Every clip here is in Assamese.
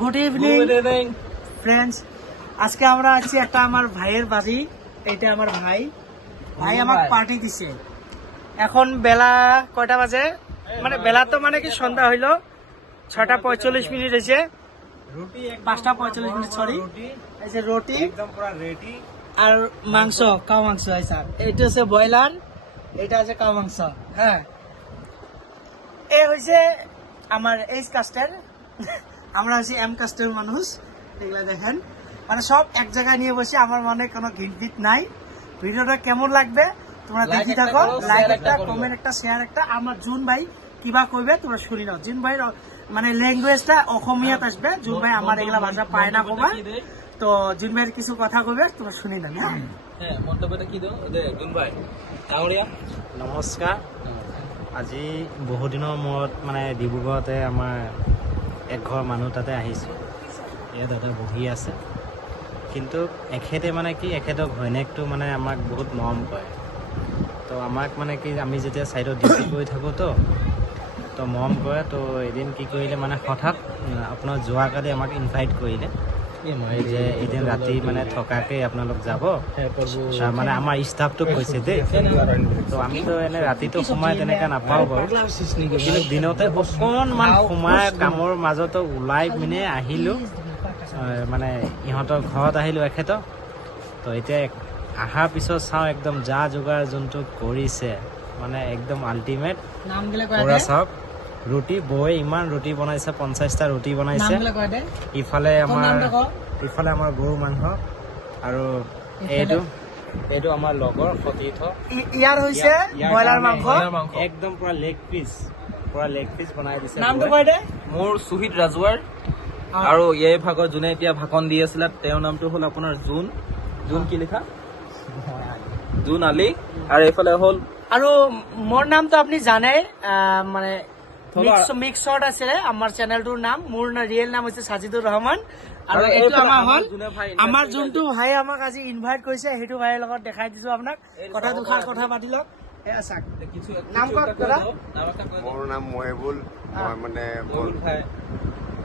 Good evening friends. আজকে আমরা আছি একটা আমার ভাইয়ের বাড়ি। এটা আমার ভাই আমাকে পার্টি দিছে। এখন বেলা কয়টা বাজে, মানে বেলা তো মানে কি সন্ধ্যা হইলো 6:45 হয়েছে, 5:45 সরি। এই যে রুটি আর মাংস, কাউ মাংস। এটা হচ্ছে ব্রয়লার, এটা আছে কাউ মাংস। হ্যাঁ, এ হয়েছে আমার এইচ কাস্টের, আমরা হচ্ছে এম কাস্টের মানুষ। এগুলা দেখেন, মানে সব এক জায়গায় নিয়ে বসে। আমার মনে কোনো ঘিট নাই। ভিডিওটা কেমন লাগবে তোমরা দেখি থাকো। লাইক একটা, কমেন্ট একটা, শেয়ার একটা। আমার জুন ভাই কিবা কইবে তোমরা শুনি নাও। জুন ভাই মানে ল্যাঙ্গুয়েজটা অসমীয়াত আসবে। জুন ভাই আমার এগুলা ভাষা পায় না কবা, তো জুন ভাইয়ের কিছু কথা কইবে তোমরা শুনি না। হ্যাঁ, মন্তব্যটা কি দাও জুন ভাই? নমস্কাৰ। আজি বহুদিনৰ মূৰত মানে ডিব্ৰুগড়তে আমাৰ একঘৰ মানুহ তাতে আহিছোঁ। এয়া দাদা বহি আছে, কিন্তু এখেতে মানে কি এখেতৰ ঘৈণীয়েকটো মানে আমাক বহুত মৰম কৰে। তো আমাক মানে কি আমি যেতিয়া ছাইডত ডিউটি কৰি থাকোঁ তো মৰম কৰে। তো এদিন কি কৰিলে মানে হঠাৎ আপোনাৰ যোৱাকালি আমাক ইনভাইট কৰিলে যে এদিন ৰাতি মানে থকাকৈ আপোনালোক যাব। মানে আমাৰ ষ্টাফটোক কৈছে দেই। তো আমিতো এনে ৰাতিটো সোমাই তেনেকৈ নাপাওঁ বাৰু, কিন্তু দিনতে অকণমান সোমাই কামৰ মাজতো ওলাই পিনে আহিলোঁ, মানে ইহঁতৰ ঘৰত আহিলোঁ এখেতৰ। তো এতিয়া অহাৰ পিছত চাওঁ একদম যা যোগাৰ যোনটো কৰিছে, মানে একদম আল্টিমেট। পুৰা চাওক, ৰুটি বৌয়ে ইমান ৰুটি বনাইছে, 50টা ৰুটি বনাইছে। ইফালে আমাৰ গৰু মাংস, আৰু এইটো আমাৰ লগৰ সতীৰ্থ। ইয়াৰ হৈছে ব্ৰয়লাৰ মাংস, একদম পুৰা লেগ পিচ বনাই দিছে। নামটো কয় দে। মোৰ সুহিত ৰাজৱাৰ, আৰু এই ভাগৰ যোনে এতিয়া ভাষণ দি আছিলে তেওঁৰ নামটো হ'ল আপোনাৰ জুন কি লিখা? জুন আলী। আৰু এইফালে হ'ল, আৰু মোৰ নামটো আপুনি জানে, মানে মিক্সড আছিলে আমাৰ চেনেলটোৰ নাম। মোৰ ৰিয়েল নাম হৈছে সাজিদুৰ ৰহমান। আৰু এইটো আমাৰ হ'ল আমাৰ যোনটো ভাই আমাক আজি ইনভাইট কৰিছে, সেইটো ভাইৰ লগত দেখাই দিছো আপোনাক। কথা দুষাৰ কথা পাতি লওক। মোৰ নাম মহিবুল। মই মানে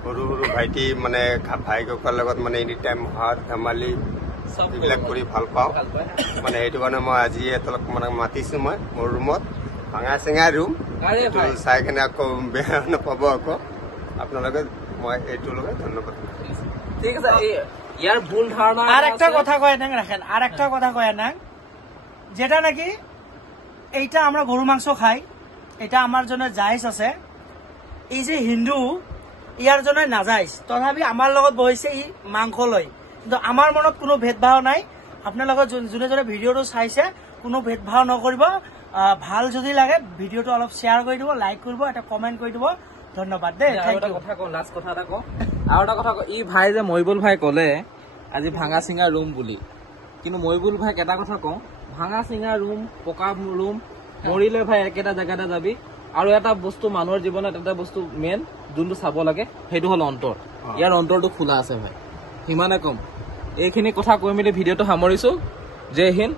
সৰু ভাইটি, মানে ভাইককৰ লগত মানে এনি টাইম হাত ধেমালি এইবিলাক কৰি ভাল পাওঁ। মানে সেইটো কাৰণে মই আজি এতলক মানে মাতিছো। মই মোৰ ৰুমত ভাঙা চিঙা ৰুম, চাই কিনে আকৌ বেয়া নাপাব আকৌ আপোনালোকে। মই এইটোৰ লগত ধন্যবাদ। ঠিক আছে। ইয়াৰ ভুল ধাৰণা আর একটা কথা কয় না রাখেন, আর একটা কথা কয় না, যেটা নাকি এইটা আমরা গরু মাংস খাই, এটা আমার জন্য জায়েজ আছে। এই যে হিন্দু, ইয়ার জন্য নাজাইজ, তথাপি আমার লগত বহিছে ই মাংস লয়। কিন্তু আমার মনত কোনো ভেদভাৱ নাই। আপনাৰ লগত যোনে যোনে ভিডিওটো চাইছে কোনো ভেদভাৱ নকৰিব। ভাল যদি লাগে ভিডিওটো অলপ শ্বেয়াৰ কৰি দিব, লাইক কৰিব, এটা কমেন্ট কৰি দিব। ধন্যবাদ দেই। আৰু এটা কথা কওঁ, লাষ্ট কথা এটা কওঁ। ই ভাই যে মহিবুল ভাই কলে আজি ভাঙা চিঙা ৰুম বুলি, কিন্তু মহিবুল ভাইক এটা কথা কওঁ, ভাঙা চিঙা ৰুম, পকা ৰুম, মৰিলে ভাই একেটা জেগাতে যাবি। আৰু এটা বস্তু মানুহৰ জীৱনত, এটা বস্তু মেইন যোনটো চাব লাগে, সেইটো হ'ল অন্তৰ। ইয়াৰ অন্তৰটো খোলা আছে ভাই, সিমানে কম। এইখিনি কথা কৈ মেলি ভিডিঅ'টো সামৰিছো। জয় হিন্দ,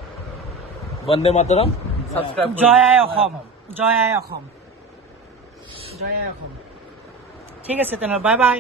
বন্দে মাতৰম। সাবস্ক্ৰাইব, জয় আই অসম, জয় আই অসম, জয় আই অসম। ঠিক আছে তেনেহ'লে, বাই বাই।